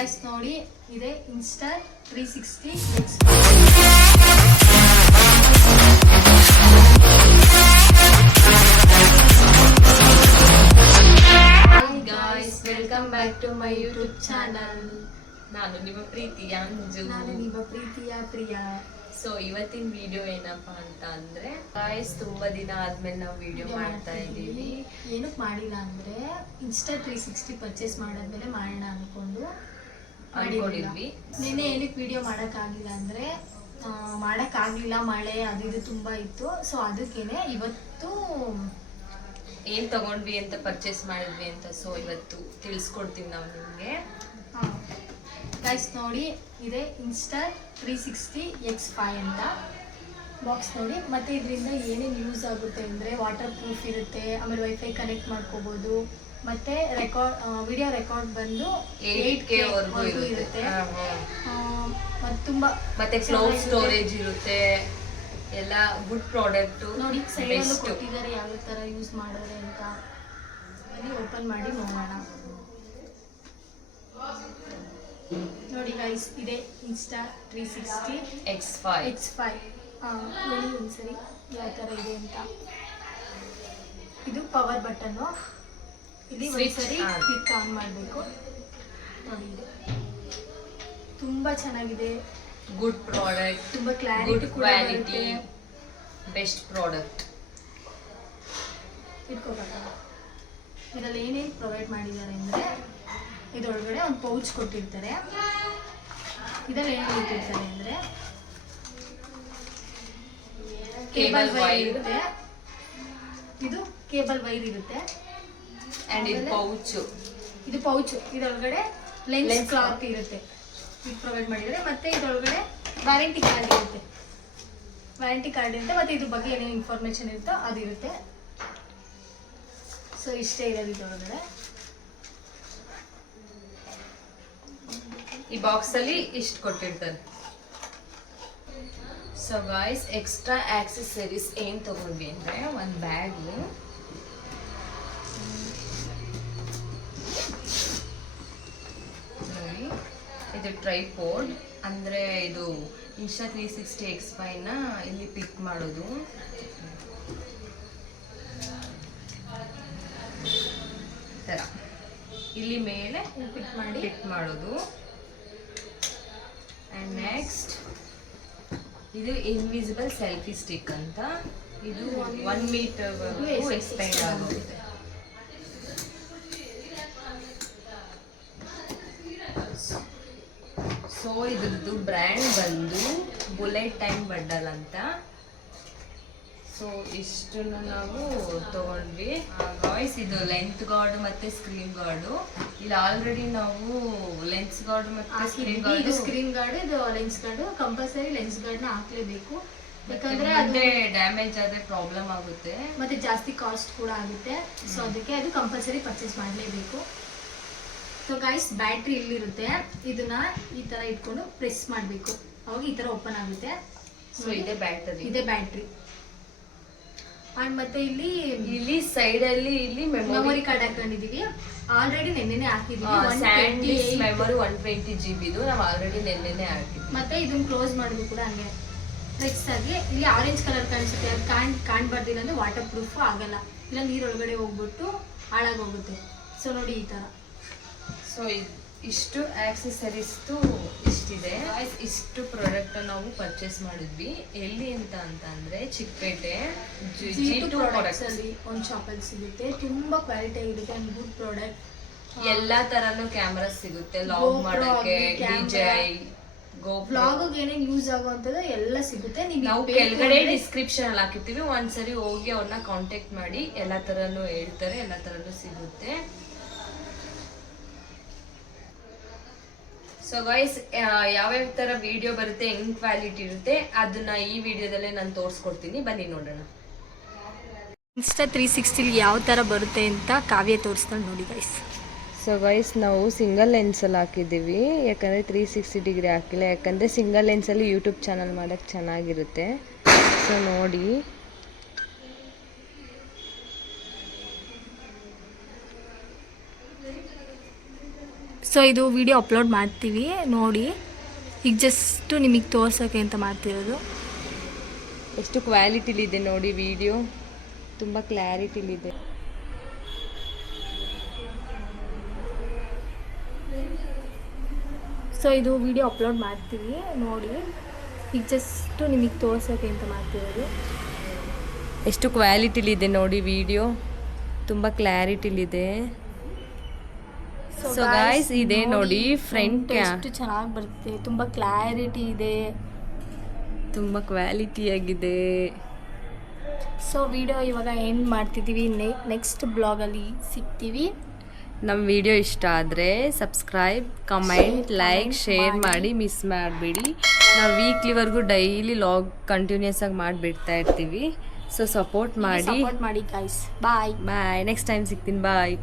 Guys ನೋಡಿ ಇದೆ Insta 360 X. Hi guys, welcome back to my YouTube channel. ನಾನು ನಿಮ್ಮ ಪ್ರೀತಿಯ ಅಂಜು. ನಾನು ನಿಮ್ಮ ಪ್ರೀತಿಯ ಪ್ರಿಯಾ. ಸೊ ಇವತ್ತಿನ ವಿಡಿಯೋ ಏನಪ್ಪಾ ಅಂತ ಅಂದ್ರೆ ಗಾಯ್ಸ್, ತುಂಬಾ ದಿನ ಆದ್ಮೇಲೆ ನಾವು ವಿಡಿಯೋ ಮಾಡ್ತಾ ಇದ್ದೀವಿ. ಏನಕ್ಕೆ ಮಾಡಿಲ್ಲ ಅಂದ್ರೆ ಇನ್ಸ್ಟಾ 360 ಪರ್ಚೇಸ್ ಮಾಡಾದ್ಮೇಲೆ ಮಾಡೋಣ ಅನ್ಕೊಂಡಿದ್ವಿ. ನೆನ್ನೆ ಏನಕ್ಕೆ ವಿಡಿಯೋ ಮಾಡೋಕ್ಕಾಗಿಲ್ಲ ಅಂದ್ರೆ ಮಾಡೋಕ್ಕಾಗಲಿಲ್ಲ, ಮಳೆ ಅದು ಇದು ತುಂಬಾ ಇತ್ತು. ಸೊ ಅದಕ್ಕೇನೆ ಇವತ್ತು ಏನ್ ತಗೊಂಡ್ವಿ ಅಂತ ಪರ್ಚೇಸ್ ಮಾಡಿದ್ವಿ ಅಂತ ಸೊ ಇವತ್ತು ತಿಳಿಸ್ಕೊಡ್ತೀವಿ ನಾವು ನಿಮ್ಗೆ. ಗೈಸ್ ನೋಡಿ ಇದೆ ಇನ್ಸ್ಟಾ 360 X5 ಅಂತ ಬಾಕ್ಸ್ ನೋಡಿ. ಮತ್ತೆ ಇದರಿಂದ ಏನೇನು ಯೂಸ್ ಆಗುತ್ತೆ ಅಂದರೆ ವಾಟರ್ ಪ್ರೂಫ್ ಇರುತ್ತೆ, ಆಮೇಲೆ ವೈಫೈ ಕನೆಕ್ಟ್ ಮಾಡ್ಕೋಬೋದು, ಮತ್ತೆ ವಿಡಿಯೋ ರೆಕಾರ್ಡ್ ಬಂದು 8K ವರೆಗೂ ಇರುತ್ತೆ. ಮತ್ತೆ ಕ್ಲೌಡ್ ಸ್ಟೋರೇಜ್ ಇರುತ್ತೆ. ಎಲ್ಲ ಗುಡ್ ಪ್ರಾಡಕ್ಟ್ ನೋಡಿ. ಸೈಡಲ್ಲೂ ಕೊಟ್ಟಿದ್ದಾರೆ ಯಾವ ಥರ ಯೂಸ್ ಮಾಡೋರೆ ಅಂತ. ಅಲ್ಲಿ ಓಪನ್ ಮಾಡಿ ನೋಡೋಣ. ನೋಡಿ ಗೈಸ್, ಇದೆ ಇನ್ಸ್ಟಾ 360 X5 ನೋಡಿ ಒಂದ್ಸರಿ ಯಾವ ಥರ ಇದೆ ಅಂತ. ಇದು ಪವರ್ ಬಟನ್ನು. ಇಲ್ಲಿ ಒಂದ್ಸರಿ ಕ್ಲಿಕ್ ಆನ್ ಮಾಡಬೇಕು. ನೋಡಿ ಇದೆ ತುಂಬಾ ಚೆನ್ನಾಗಿದೆ. ಗುಡ್ ಪ್ರಾಡಕ್ಟ್, ತುಂಬಾ ಕ್ಲಾರಿಟಿ, ಕ್ವಾಲಿಟಿ, ಬೆಸ್ಟ್ ಪ್ರಾಡಕ್ಟ್. ಇಟ್ಕೋಬೇಕಲ್ಲ. ಇದರಲ್ಲಿ ಏನೇನು ಪ್ರೊವೈಡ್ ಮಾಡಿದ್ದಾರೆ ಅಂದರೆ ಇದರೊಳಗಡೆ ಒಂದು ಪೌಚ್ ಕೊಟ್ಟಿರ್ತಾರೆ. ಇದರಲ್ಲಿ ಏನು ಇಟ್ಟಿರ್ತಾರೆ ಅಂದರೆ ಕೇಬಲ್ ವೈರ್ ಇರುತ್ತೆ. ಇದು ಕೇಬಲ್ ವೈರ್ ಇರುತ್ತೆ. ಅಂಡ್ ಇದು ಪೌಚ್. ಇದರೊಳಗಡೆ ಲೆನ್ಸ್ ಕ್ಲಾತ್ ಇರುತ್ತೆ. ಇದು ಪ್ರೊವೈಡ್ ಮಾಡಿದ್ದಾರೆ. ಮತ್ತೆ ಇದರೊಳಗಡೆ ವ್ಯಾರಂಟಿ ಕಾರ್ಡ್ ಇರುತ್ತೆ. ಮತ್ತೆ ಇದ್ರ ಬಗ್ಗೆ ಏನೇನು ಇನ್ಫಾರ್ಮೇಶನ್ ಇರುತ್ತೋ ಅದಿರುತ್ತೆ. ಸೊ ಇಷ್ಟೇ ಇರೋದು ಇದರೊಳಗಡೆ. ಈ ಬಾಕ್ಸ್ ಅಲ್ಲಿ ಇಷ್ಟು ಕೊಟ್ಟಿರ್ತಾರೆ. ಸೊ ಗಾಯ್ಸ್, ಎಕ್ಸ್ಟ್ರಾ ಆಕ್ಸೆಸರೀಸ್ ಏನ್ ತಗೊಂಡ್ವಿ ಅಂದ್ರೆ ಒಂದು ಬ್ಯಾಗ್, ನೋಡಿ ಇದು ಟ್ರೈಪೋಡ್, ಅಂದ್ರೆ ಇದು ಇನ್ಸ್ಟಾ 360 X5 ನ ಇಲ್ಲಿ ಪಿಕ್ ಮಾಡೋದು. ತರ ಇಲ್ಲಿ ಮೇಲೆ ಪಿಕ್ ಮಾಡೋದು. ಅಂಡ್ ನೆಕ್ಸ್ಟ್ ಇದು ಇನ್ವಿಸಿಬಲ್ ಸೆಲ್ಫಿ ಸ್ಟಿಕ್ ಅಂತ. ಇದು 1 ಮೀಟರ್ ವರೆಗೂ ಎಕ್ಸ್ಪೆಂಡ್ ಆಗುತ್ತೆ. ಸೊ ಇದ್ರದ್ದು ಬ್ರ್ಯಾಂಡ್ ಬಂದು ಬುಲೆಟ್ ಟೈಮ್ ಬಡ್ಡಲ್ ಅಂತ. ಸೊ ಇಷ್ಟನ್ನು ನಾವು ತಗೊಂಡ್ವಿ. ವಾಯ್ಸ್ ಇದು ಲೆಂತ್ ಗಾರ್ಡ್ ಮತ್ತೆ ಸ್ಕ್ರೀನ್ ಗಾರ್ಡು. ಇಲ್ಲಿ ಆಲ್ರೆಡಿ ನಾವು ಲೆನ್ಸ್ ಗಾರ್ಡ್ ಮತ್ತೆ ಸ್ಕ್ರೀನ್ ಗಾರ್ಡ್, ಇದು ಸ್ಕ್ರೀನ್ ಗಾರ್ಡ್, ಇದು lens guard. Compulsory lens guard ನ ಹಾಕ್ಲೇಬೇಕು, ಯಾಕಂದ್ರೆ ಅದು ಡ್ಯಾಮೇಜ್ ಆದ್ರೆ ಪ್ರಾಬ್ಲಮ್ ಆಗುತ್ತೆ, ಮತ್ತೆ ಜಾಸ್ತಿ ಕಾಸ್ಟ್ ಕೂಡ ಆಗುತ್ತೆ. ಸೊ ಅದಕ್ಕೆ ಅದು ಕಂಪಲ್ಸರಿ ಪರ್ಚೇಸ್ ಮಾಡಲೇಬೇಕು. ಸೊ ಗೈಸ್, ಬ್ಯಾಟ್ರಿ ಇಲ್ಲಿರುತ್ತೆ. ಇದನ್ನ ಈ ತರ ಇಟ್ಕೊಂಡು ಪ್ರೆಸ್ ಮಾಡಬೇಕು, ಅವಾಗ ಈ ತರ ಓಪನ್ ಆಗುತ್ತೆ. ಸೊ ಇದೆ ಬ್ಯಾಟ್ರಿ. ಅಂಡ್ ಮತ್ತೆ ಇಲ್ಲಿ ಸೈಡ್ ಅಲ್ಲಿ ಇಲ್ಲಿ ಮೆಮೊರಿ ಕಾರ್ಡ್ ಹಾಕೊಂಡಿದೀವಿ. ಆಲ್ರೆಡಿ ನೆನ್ನೆನೆ ಹಾಕಿದೀವಿ. ಮೆಮೊರಿ 120 GB ಇದು ನಾವು ಆಲ್ರೆಡಿ ನೆನ್ನೆನೆ ಹಾಕಿದ್ವಿ. ಮತ್ತೆ ಇದನ್ನ ಕ್ಲೋಸ್ ಮಾಡೋದು ಕೂಡ ಹಂಗೆ ಫ್ಲೆಕ್ಸ್ ಆಗಿ. ಇಲ್ಲಿ ಆರೆಂಜ್ ಕಲರ್ ಕಾಣಿಸುತ್ತೆ, ಅದು ಕಾಣ್ಬಾರ್ದಿಲ್ಲ ಅಂದ್ರೆ ವಾಟರ್ ಪ್ರೂಫ್ ಆಗಲ್ಲ, ಇಲ್ಲ ನೀರೊಳಗಡೆ ಹೋಗ್ಬಿಟ್ಟು ಹಾಳಾಗೋಗುತ್ತೆ. ಸೊ ನೋಡಿ ಈ ತರ. ಸೊ ಇಷ್ಟು ಆಕ್ಸೆಸರೀಸ್ ಇಷ್ಟಿದೆ. ಇಷ್ಟು ಪ್ರಾಡಕ್ಟ್ ನಾವು ಪರ್ಚೇಸ್ ಮಾಡಿದ್ವಿ. ಎಲ್ಲಿ ಅಂತ ಅಂದ್ರೆ ಚಿಕ್ಕಪೇಟೆ G2 ಪ್ರಾಡಕ್ಟ್ಸ್ ಅಲ್ಲಿ ಒಂದು ಶಾಪ್ ಅಲ್ಲಿ ಸಿಗುತ್ತೆ. ತುಂಬಾ ಕ್ವಾಲಿಟಿ ಇರುತ್ತೆ ಅಂಡ್ ಗುಡ್ ಪ್ರಾಡಕ್ಟ್. ಎಲ್ಲಾ ತರನು ಕ್ಯಾಮೆರಾ ಸಿಗುತ್ತೆ, ಲಾಗ್ ಮಾಡಕ್ಕೆ, DJI, ವ್ಲಾಗ್ ಏನೇನು ಯೂಸ್ ಆಗುವಂತದ್ದು ಎಲ್ಲ ಸಿಗುತ್ತೆ. ನಾವು ಕೆಳಗಡೆ ಡಿಸ್ಕ್ರಿಪ್ಷನ್ ಅಲ್ಲಿ ಹಾಕಿರ್ತೀವಿ, ಒಂದ್ಸರಿ ಹೋಗಿ ಅವ್ರನ್ನ ಕಾಂಟ್ಯಾಕ್ಟ್ ಮಾಡಿ. ಎಲ್ಲಾ ತರನು ಹೇಳ್ತಾರೆ, ಎಲ್ಲಾ ತರನು ಸಿಗುತ್ತೆ. ಸೊ ಗೈಸ್, ಯಾವ್ಯಾವ ತರ ವಿಡಿಯೋ ಬರುತ್ತೆ, ಹೆಂಗ್ ಕ್ವಾಲಿಟಿ ಇರುತ್ತೆ ಅದನ್ನ ಈ ವಿಡಿಯೋದಲ್ಲೇ ನಾನು ತೋರಿಸ್ಕೊಡ್ತೀನಿ, ಬನ್ನಿ ನೋಡೋಣ. ಇನ್ಸ್ಟಾ 360 ಯಾವ ತರ ಬರುತ್ತೆ ಅಂತ ಕಾವ್ಯ ತೋರಿಸ್ಕೊಂಡು ನೋಡಿ ಗೈಸ್. ಸೊ ಗೈಸ್, ನಾವು ಸಿಂಗಲ್ ಲೆನ್ಸಲ್ಲಿ ಹಾಕಿದ್ದೀವಿ, ಯಾಕಂದರೆ 360 ಡಿಗ್ರಿ ಹಾಕಿಲ್ಲ. ಯಾಕಂದರೆ ಸಿಂಗಲ್ ಲೆನ್ಸಲ್ಲಿ ಯೂಟ್ಯೂಬ್ ಚಾನಲ್ ಮಾಡೋಕ್ಕೆ ಚೆನ್ನಾಗಿರುತ್ತೆ. ಸೊ ನೋಡಿ, ಸೊ ಇದು ವಿಡಿಯೋ ಅಪ್ಲೋಡ್ ಮಾಡ್ತೀವಿ ನೋಡಿ. ಈಗ ಜಸ್ಟು ನಿಮಗೆ ತೋರ್ಸೋಕ್ಕೆ ಅಂತ ಮಾಡ್ತಿರೋದು. ಎಷ್ಟು ಕ್ವಾಲಿಟಿಲಿದೆ ನೋಡಿ ವಿಡಿಯೋ, ತುಂಬ ಕ್ಲಾರಿಟಿಲಿದೆ. ಸೊ ಇದು ವಿಡಿಯೋ ಅಪ್ಲೋಡ್ ಮಾಡ್ತೀವಿ ನೋಡಿ. ಈಗ ಜಸ್ಟು ನಿಮಗೆ ತೋರ್ಸೋಕ್ಕೆ ಅಂತ ಮಾಡ್ತಿರೋದು. ಎಷ್ಟು ಕ್ವಾಲಿಟಿಲಿದೆ ನೋಡಿ ವಿಡಿಯೋ, ತುಂಬ ಕ್ಲಾರಿಟಿಲಿದೆ. ಸೊ ಗಾಯ್ಸ್ ಇದೆ ನೋಡಿ ಫ್ರಂಟ್, ಎಷ್ಟು ಚೆನ್ನಾಗಿ ಬರುತ್ತೆ, ತುಂಬ ಕ್ಲಾರಿಟಿ ಇದೆ, ತುಂಬ ಕ್ವಾಲಿಟಿಯಾಗಿದೆ. ಸೊ ವಿಡಿಯೋ ಇವಾಗ ಎಂಡ್ ಮಾಡ್ತಿದ್ದೀವಿ. ನೆಕ್ಸ್ಟ್ ಬ್ಲಾಗಲ್ಲಿ ಸಿಗ್ತೀವಿ. ನಮ್ಮ ವಿಡಿಯೋ ಇಷ್ಟ ಆದರೆ ಸಬ್ಸ್ಕ್ರೈಬ್, ಕಮೆಂಟ್, ಲೈಕ್, ಶೇರ್ ಮಾಡಿ ಮಿಸ್ ಮಾಡಬೇಡಿ. ನಾವು ವೀಕ್ಲಿವರೆಗೂ ಡೈಲಿ ಲಾಗ್ ಕಂಟಿನ್ಯೂಸ್ ಆಗಿ ಮಾಡಿಬಿಡ್ತಾ ಇರ್ತೀವಿ. ಸೊ ಸಪೋರ್ಟ್ ಮಾಡಿ ಗೈಸ್. ಬಾಯ್ ಬಾಯ್. ನೆಕ್ಸ್ಟ್ ಟೈಮ್ ಸಿಗ್ತೀನಿ. ಬಾಯ್.